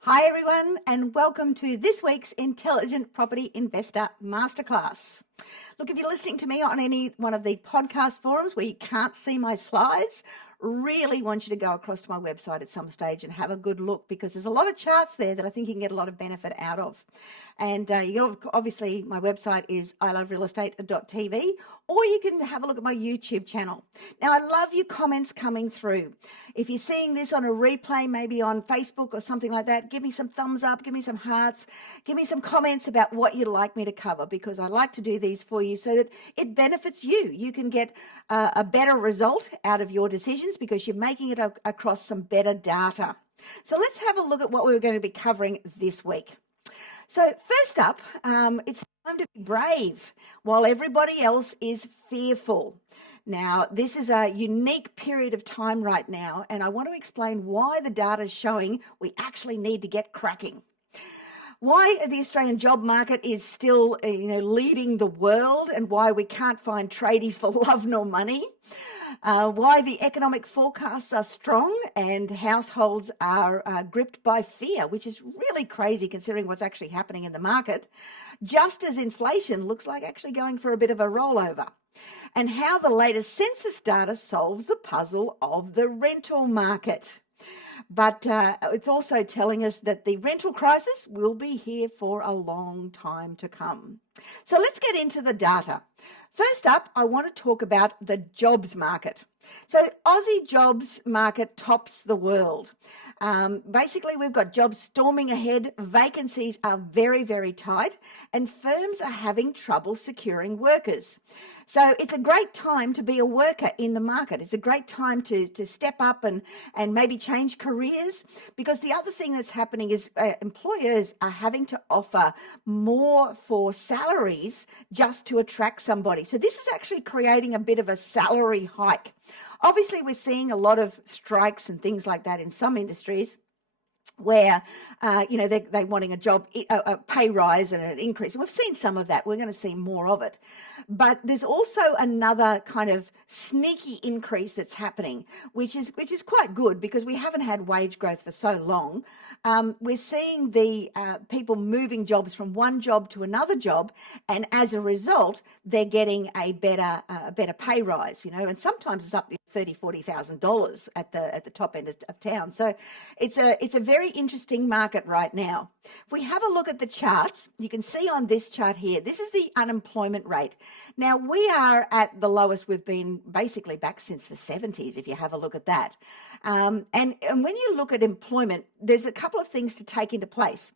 Hi everyone, and welcome to this week's Intelligent Property Investor Masterclass. Look, if you're listening to me on any one of the podcast forums where you can't see my slides, really want you to go across to my website at some stage and have a good look, because there's a lot of charts there that I think you can get a lot of benefit out of. And obviously my website is iloverealestate.tv, or you can have a look at my YouTube channel. Now, I love your comments coming through. If you're seeing this on a replay, maybe on Facebook or something like that, give me some thumbs up, give me some hearts, give me some comments about what you'd like me to cover, because I like to do these for you so that it benefits you. You can get a better result out of your decisions because you're making it across some better data. So let's have a look at what we're going to be covering this week. So first up, it's time to be brave while everybody else is fearful. Now, this is a unique period of time right now, and I want to explain why the data is showing we actually need to get cracking. Why the Australian job market is still, leading the world, and why we can't find tradies for love nor money. Why the economic forecasts are strong and households are gripped by fear, which is really crazy considering what's actually happening in the market, just as inflation looks like actually going for a bit of a rollover. And how the latest census data solves the puzzle of the rental market. But it's also telling us that the rental crisis will be here for a long time to come. So let's get into the data. First up, I want to talk about the jobs market. So Aussie jobs market tops the world. Basically, we've got jobs storming ahead, vacancies are very, very tight, and firms are having trouble securing workers. So it's a great time to be a worker in the market. It's a great time to step up and maybe change careers, because the other thing that's happening is employers are having to offer more for salaries just to attract somebody. So this is actually creating a bit of a salary hike. Obviously, we're seeing a lot of strikes and things like that in some industries where, they're wanting a pay rise and an increase. And we've seen some of that. We're going to see more of it. But there's also another kind of sneaky increase that's happening, which is quite good, because we haven't had wage growth for so long. We're seeing the people moving jobs from one job to another job, and as a result, they're getting a better pay rise. And sometimes it's up to $30,000-$40,000 at the top end of town. So it's a very interesting market right now. If we have a look at the charts, you can see on this chart here, this is the unemployment rate. Now, we are at the lowest we've been basically back since the 70s, if you have a look at that. And when you look at employment, there's a couple of things to take into place.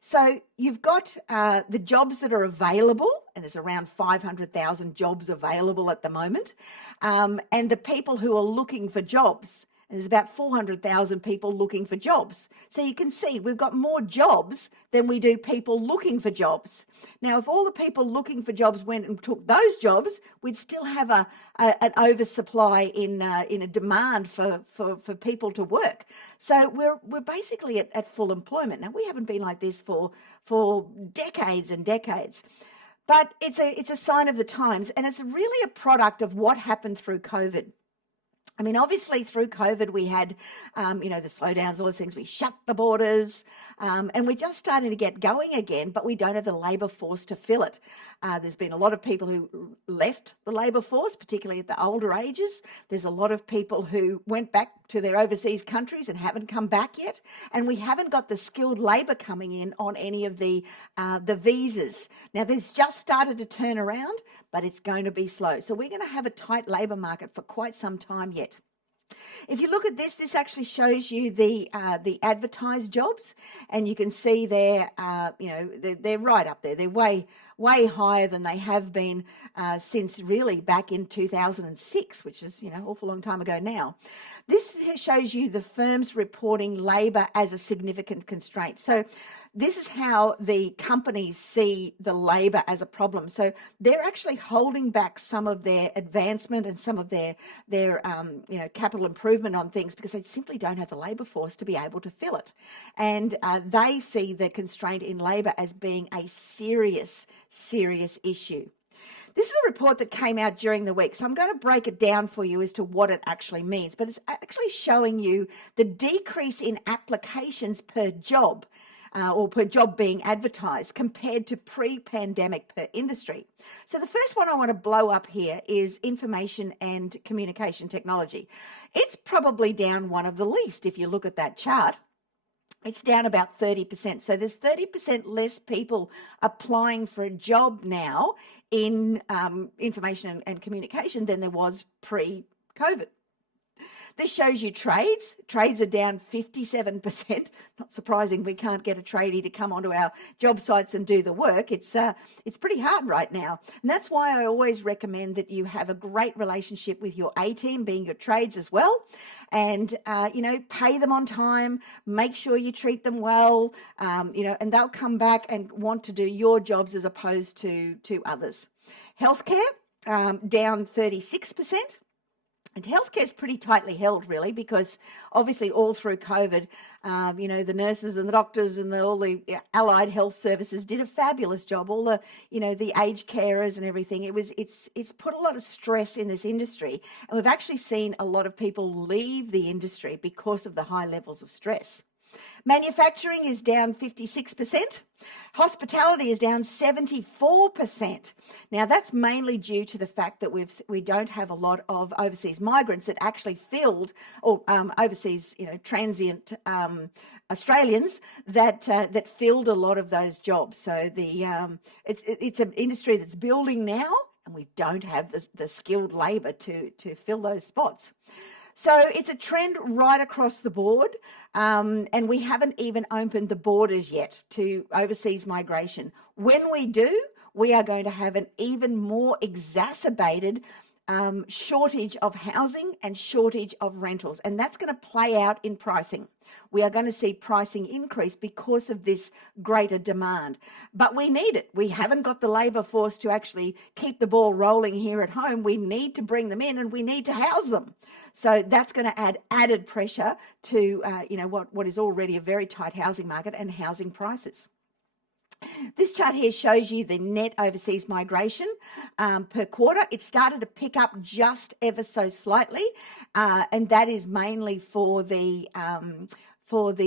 So you've got the jobs that are available, and there's around 500,000 jobs available at the moment, and the people who are looking for jobs. And there's about 400,000 people looking for jobs. So you can see we've got more jobs than we do people looking for jobs. Now, if all the people looking for jobs went and took those jobs, we'd still have an oversupply in a demand for people to work. So we're basically at full employment. Now, we haven't been like this for decades and decades. But it's a sign of the times, and it's really a product of what happened through COVID. I mean, obviously through COVID, we had, the slowdowns, all those things. We shut the borders, and we're just starting to get going again, but we don't have the labour force to fill it. There's been a lot of people who left the labour force, particularly at the older ages. There's a lot of people who went back to their overseas countries and haven't come back yet. And we haven't got the skilled labour coming in on any of the visas. Now, this just started to turn around, but it's going to be slow. So we're going to have a tight labour market for quite some time yet. If you look at this actually shows you the advertised jobs, and you can see they're right up there. They're way higher than they have been since really back in 2006, which is an awful long time ago now. This shows you the firms reporting labour as a significant constraint. So this is how the companies see the labour as a problem. So they're actually holding back some of their advancement and some of their capital improvement on things, because they simply don't have the labour force to be able to fill it. And they see the constraint in labour as being a serious issue. This is a report that came out during the week, so I'm going to break it down for you as to what it actually means, but it's actually showing you the decrease in applications per job or per job being advertised compared to pre-pandemic per industry. So the first one I want to blow up here is information and communication technology. It's probably down one of the least if you look at that chart. It's down about 30%. So there's 30% less people applying for a job now in information and communication than there was pre-COVID. This shows you trades. Trades are down 57%. Not surprising we can't get a tradie to come onto our job sites and do the work. It's pretty hard right now. And that's why I always recommend that you have a great relationship with your A team, being your trades as well. And, pay them on time, make sure you treat them well, and they'll come back and want to do your jobs as opposed to others. Healthcare, down 36%. And healthcare is pretty tightly held, really, because obviously all through COVID, the nurses and the doctors and all the allied health services did a fabulous job. All the, the aged carers and everything. It's put a lot of stress in this industry, and we've actually seen a lot of people leave the industry because of the high levels of stress. Manufacturing is down 56%. Hospitality is down 74%. Now, that's mainly due to the fact that we don't have a lot of overseas migrants that actually filled, or overseas, transient Australians that filled a lot of those jobs. So it's an industry that's building now, and we don't have the skilled labour to fill those spots. So it's a trend right across the board, and we haven't even opened the borders yet to overseas migration. When we do, we are going to have an even more exacerbated shortage of housing and shortage of rentals, and that's going to play out in pricing. We are going to see pricing increase because of this greater demand. But we need it. We haven't got the labour force to actually keep the ball rolling here at home. We need to bring them in, and we need to house them. So that's going to add added pressure to what is already a very tight housing market and housing prices. This chart here shows you the net overseas migration per quarter. It started to pick up just ever so slightly, and that is mainly for the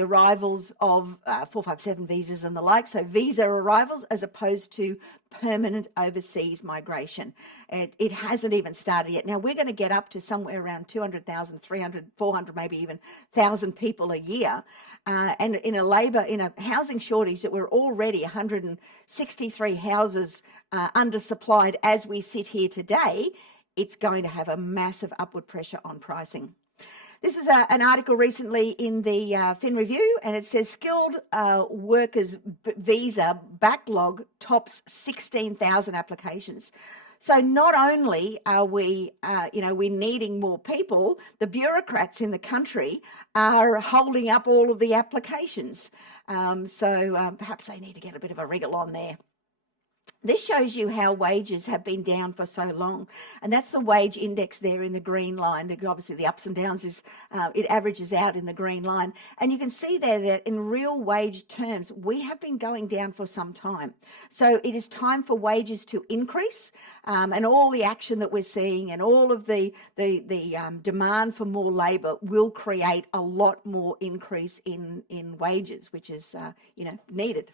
arrivals of 457 visas and the like, so visa arrivals as opposed to permanent overseas migration. It hasn't even started yet. Now, we're going to get up to somewhere around 200,000, 300, 400, maybe even 1,000 people a year. And in a housing shortage that we're already 163 houses undersupplied as we sit here today, it's going to have a massive upward pressure on pricing. This is an article recently in the Fin Review, and it says skilled workers visa backlog tops 16,000 applications. So not only are we needing more people, the bureaucrats in the country are holding up all of the applications. So perhaps they need to get a bit of a wriggle on there. This shows you how wages have been down for so long, and that's the wage index there in the green line. Obviously, the ups and downs is it averages out in the green line, and you can see there that in real wage terms, we have been going down for some time. So it is time for wages to increase, and all the action that we're seeing and all of the demand for more labour will create a lot more increase in wages, which is needed.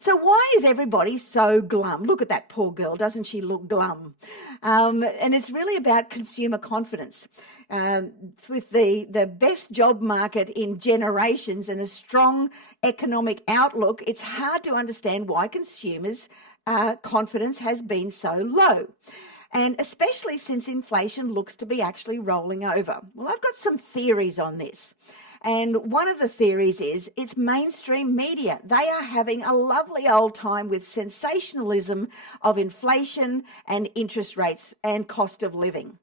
So why is everybody so glum? Look at that poor girl, doesn't she look glum? And it's really about consumer confidence. With the best job market in generations and a strong economic outlook, it's hard to understand why consumers' confidence has been so low. And especially since inflation looks to be actually rolling over. Well, I've got some theories on this. And one of the theories is it's mainstream media. They are having a lovely old time with sensationalism of inflation and interest rates and cost of living.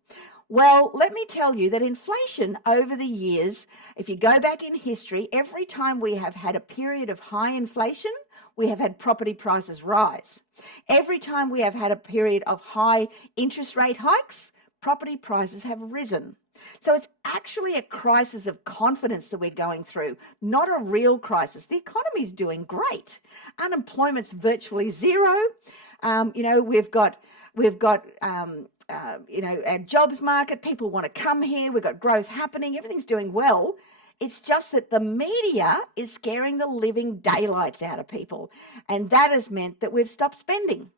Well, let me tell you that inflation over the years, if you go back in history, every time we have had a period of high inflation, we have had property prices rise. Every time we have had a period of high interest rate hikes, property prices have risen. So it's actually a crisis of confidence that we're going through, not a real crisis. The economy's doing great. Unemployment's virtually zero. We've got our jobs market. People want to come here. We've got growth happening. Everything's doing well. It's just that the media is scaring the living daylights out of people. And that has meant that we've stopped spending.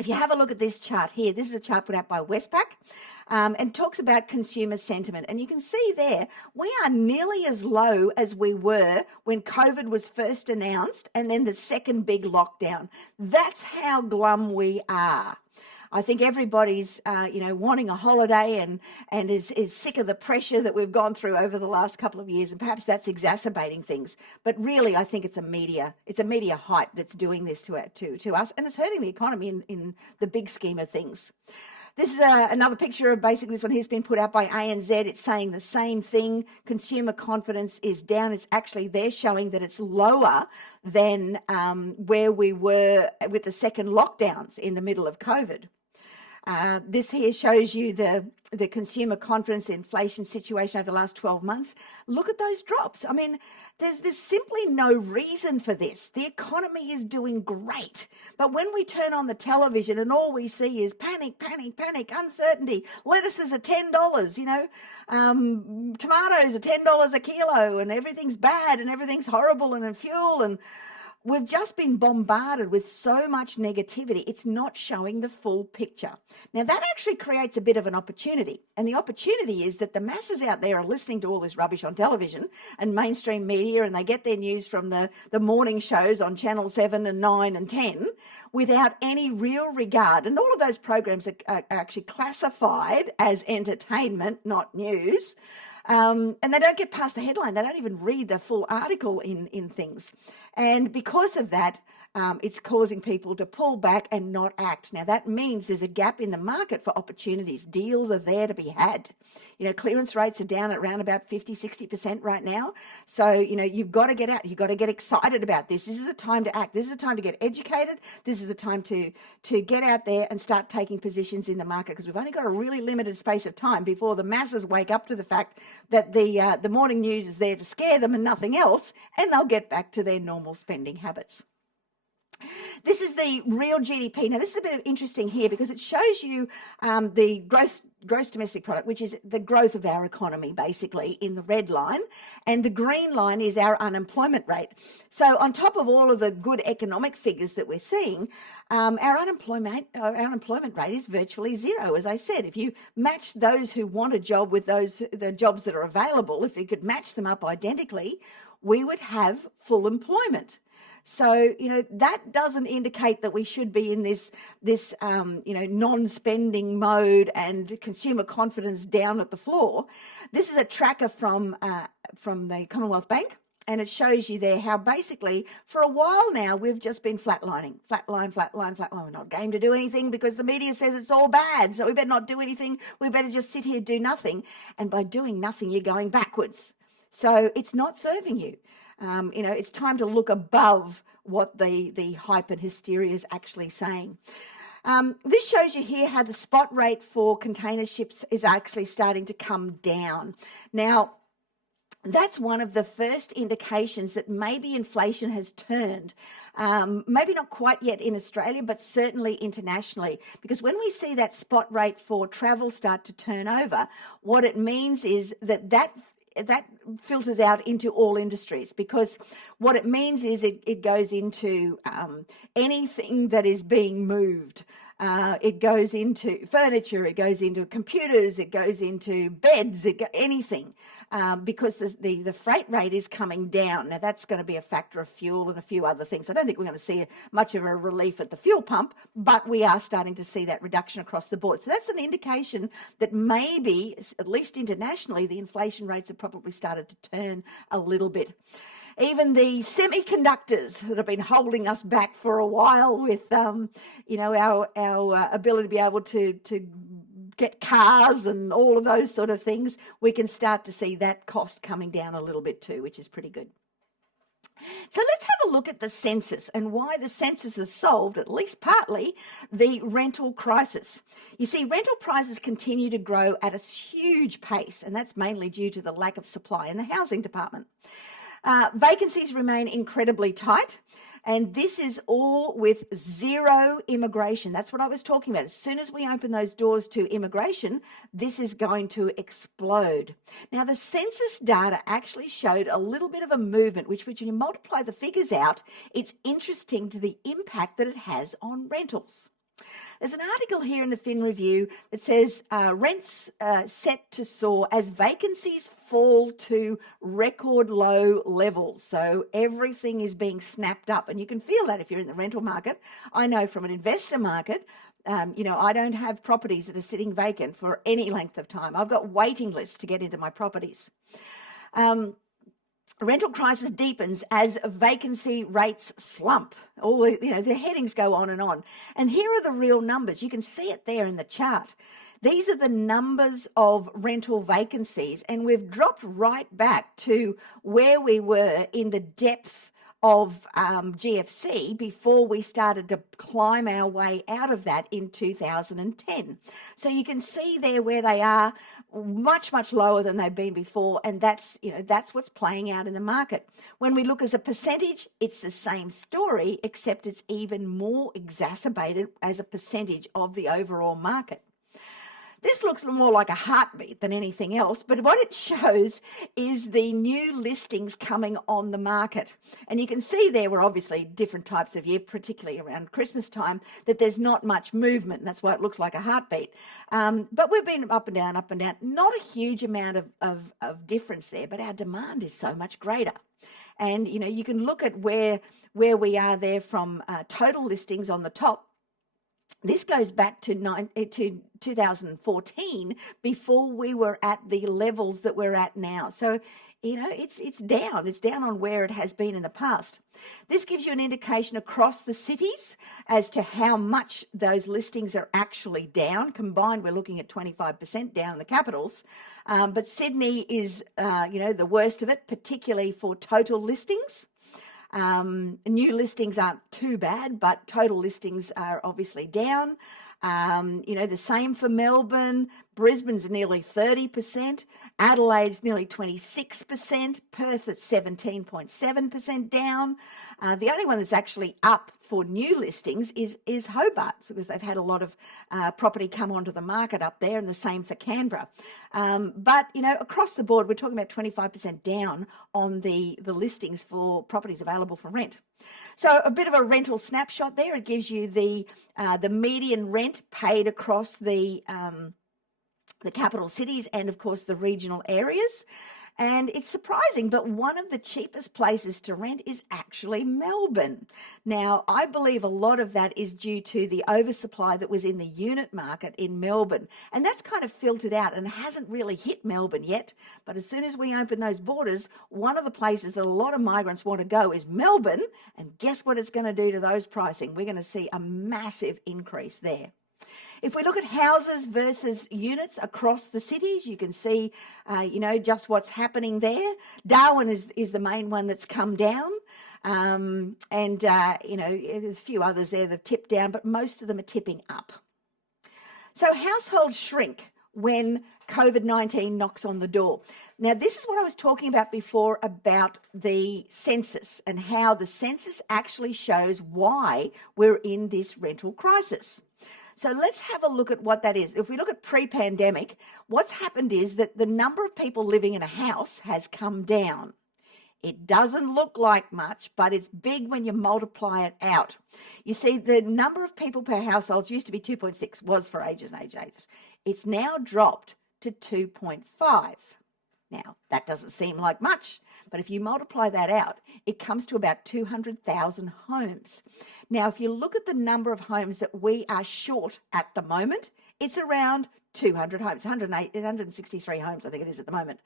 If you have a look at this chart here, this is a chart put out by Westpac and talks about consumer sentiment. And you can see there, we are nearly as low as we were when COVID was first announced and then the second big lockdown. That's how glum we are. I think everybody's, wanting a holiday and is sick of the pressure that we've gone through over the last couple of years, and perhaps that's exacerbating things. But really, I think it's a media hype that's doing this to us, and it's hurting the economy in the big scheme of things. This is another picture of basically this one here's been put out by ANZ. It's saying the same thing. Consumer confidence is down. It's actually, they're showing that it's lower than where we were with the second lockdowns in the middle of COVID. This here shows you the consumer confidence inflation situation over the last 12 months. Look at those drops. I mean, there's simply no reason for this. The economy is doing great. But when we turn on the television and all we see is panic, panic, panic, uncertainty, lettuces are $10, tomatoes are $10 a kilo, and everything's bad and everything's horrible, and in fuel, and we've just been bombarded with so much negativity, it's not showing the full picture. Now, that actually creates a bit of an opportunity. And the opportunity is that the masses out there are listening to all this rubbish on television and mainstream media, and they get their news from the morning shows on Channel 7 and 9 and 10 without any real regard. And all of those programs are actually classified as entertainment, not news. And they don't get past the headline. They don't even read the full article in things. And because of that, it's causing people to pull back and not act. Now, that means there's a gap in the market for opportunities. Deals are there to be had. Clearance rates are down at around about 50, 60% right now. So, you've got to get out. You've got to get excited about this. This is the time to act. This is the time to get educated. This is the time to get out there and start taking positions in the market, because we've only got a really limited space of time before the masses wake up to the fact that the morning news is there to scare them and nothing else, and they'll get back to their normal spending habits. This is the real GDP. Now, this is a bit interesting here because it shows you the gross domestic product, which is the growth of our economy, basically, in the red line. And the green line is our unemployment rate. So on top of all of the good economic figures that we're seeing, our unemployment rate is virtually zero. As I said, if you match those who want a job with the jobs that are available, if you could match them up identically, we would have full employment. So, that doesn't indicate that we should be in this non-spending mode and consumer confidence down at the floor. This is a tracker from the Commonwealth Bank, and it shows you there how basically for a while now we've just been flatlining. We're not game to do anything because the media says it's all bad, so we better not do anything. We better just sit here, do nothing. And by doing nothing, you're going backwards. So it's not serving you. It's time to look above what the hype and hysteria is actually saying. This shows you here how the spot rate for container ships is actually starting to come down. Now, that's one of the first indications that maybe inflation has turned. Maybe not quite yet in Australia, but certainly internationally. Because when we see that spot rate for travel start to turn over, what it means is that filters out into all industries, because what it means is it goes into anything that is being moved. It goes into furniture, it goes into computers, it goes into beds, anything, because the freight rate is coming down. Now, that's going to be a factor of fuel and a few other things. I don't think we're going to see much of a relief at the fuel pump, but we are starting to see that reduction across the board. So that's an indication that maybe, at least internationally, the inflation rates have probably started to turn a little bit. Even the semiconductors that have been holding us back for a while with, our ability to be able to get cars and all of those sort of things, we can start to see that cost coming down a little bit too, which is pretty good. So let's have a look at the census and why the census has solved, at least partly, the rental crisis. You see, rental prices continue to grow at a huge pace, and that's mainly due to the lack of supply in the housing department. Vacancies remain incredibly tight, and this is all with zero immigration. That's what I was talking about. As soon as we open those doors to immigration, this is going to explode. Now, the census data actually showed a little bit of a movement, which when you multiply the figures out, it's interesting to the impact that it has on rentals. There's an article here in the Fin Review that says rents set to soar as vacancies fall to record low levels. So everything is being snapped up, and you can feel that if you're in the rental market. I know from an investor market, I don't have properties that are sitting vacant for any length of time. I've got waiting lists to get into my properties. Rental crisis deepens as vacancy rates slump. All the headings go on. And here are the real numbers. You can see it there in the chart. These are the numbers of rental vacancies, and we've dropped right back to where we were in the depth of GFC before we started to climb our way out of that in 2010. So you can see there where they are, much, much lower than they've been before, and that's what's playing out in the market. When we look as a percentage, it's the same story, except it's even more exacerbated as a percentage of the overall market. This looks more like a heartbeat than anything else, but what it shows is the new listings coming on the market. And you can see there were obviously different types of year, particularly around Christmas time, that there's not much movement, and that's why it looks like a heartbeat. But we've been up and down, not a huge amount of difference there, but our demand is so much greater. And, you can look at where we are there from total listings on the top. This goes back to 2014, before we were at the levels that we're at now. So, it's down. It's down on where it has been in the past. This gives you an indication across the cities as to how much those listings are actually down. Combined, we're looking at 25% down in the capitals. But Sydney is, the worst of it, particularly for total listings. New listings aren't too bad, but total listings are obviously down. The same for Melbourne. Brisbane's nearly 30%. Adelaide's nearly 26%. Perth at 17.7% down. The only one that's actually up for new listings is Hobart, because they've had a lot of property come onto the market up there, and the same for Canberra. But across the board, we're talking about 25% down on the listings for properties available for rent. So a bit of a rental snapshot there. It gives you the median rent paid across the capital cities and, of course, the regional areas. And it's surprising, but one of the cheapest places to rent is actually Melbourne. Now, I believe a lot of that is due to the oversupply that was in the unit market in Melbourne. And that's kind of filtered out and hasn't really hit Melbourne yet. But as soon as we open those borders, one of the places that a lot of migrants want to go is Melbourne. And guess what it's going to do to those pricing? We're going to see a massive increase there. If we look at houses versus units across the cities, you can see, just what's happening there. Darwin is the main one that's come down. A few others there that have tipped down, but most of them are tipping up. So households shrink when COVID-19 knocks on the door. Now, this is what I was talking about before about the census and how the census actually shows why we're in this rental crisis. So let's have a look at what that is. If we look at pre-pandemic, what's happened is that the number of people living in a house has come down. It doesn't look like much, but it's big when you multiply it out. You see, the number of people per household used to be 2.6, was for ages and ages. It's now dropped to 2.5. Now, that doesn't seem like much, but if you multiply that out, it comes to about 200,000 homes. Now, if you look at the number of homes that we are short at the moment, it's around 200 homes, 163 homes, I think it is at the moment.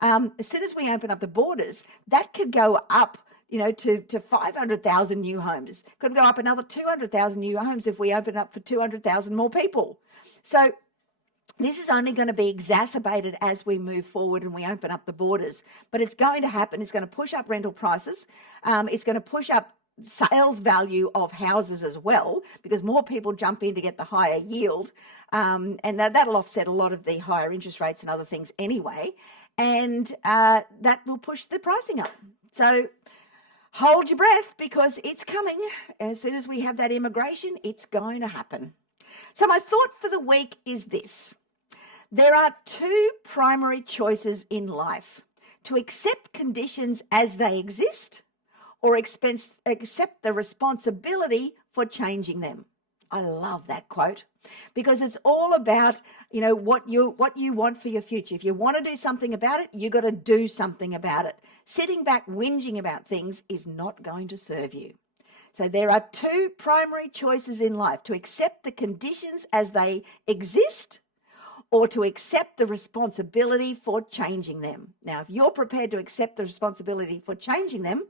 As soon as we open up the borders, that could go up, to 500,000 new homes. Could go up another 200,000 new homes if we open up for 200,000 more people. So This is only going to be exacerbated as we move forward and we open up the borders, but it's going to happen. It's going to push up rental prices. It's going to push up sales value of houses as well, because more people jump in to get the higher yield, and that'll offset a lot of the higher interest rates and other things anyway, and that will push the pricing up. So hold your breath, because it's coming. As soon as we have that immigration, it's going to happen. So my thought for the week is this. There are two primary choices in life: to accept conditions as they exist, or accept the responsibility for changing them. I love that quote, because it's all about, what you want for your future. If you want to do something about it, you got to do something about it. Sitting back whinging about things is not going to serve you. So there are two primary choices in life: to accept the conditions as they exist, or to accept the responsibility for changing them. Now, if you're prepared to accept the responsibility for changing them,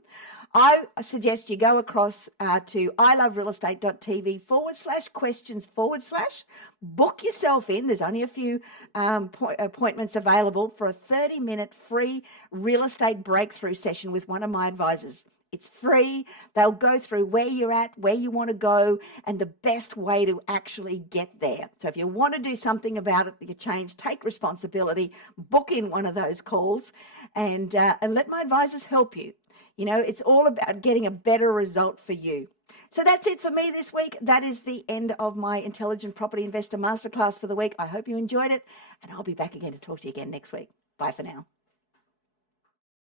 I suggest you go across to iloverealestate.tv/questions/ book yourself in. There's only a few appointments available for a 30-minute free real estate breakthrough session with one of my advisors. It's free. They'll go through where you're at, where you want to go, and the best way to actually get there. So if you want to do something about it, you change, take responsibility, book in one of those calls, and let my advisors help you. It's all about getting a better result for you. So that's it for me this week. That is the end of my Intelligent Property Investor Masterclass for the week. I hope you enjoyed it, and I'll be back again to talk to you again next week. Bye for now.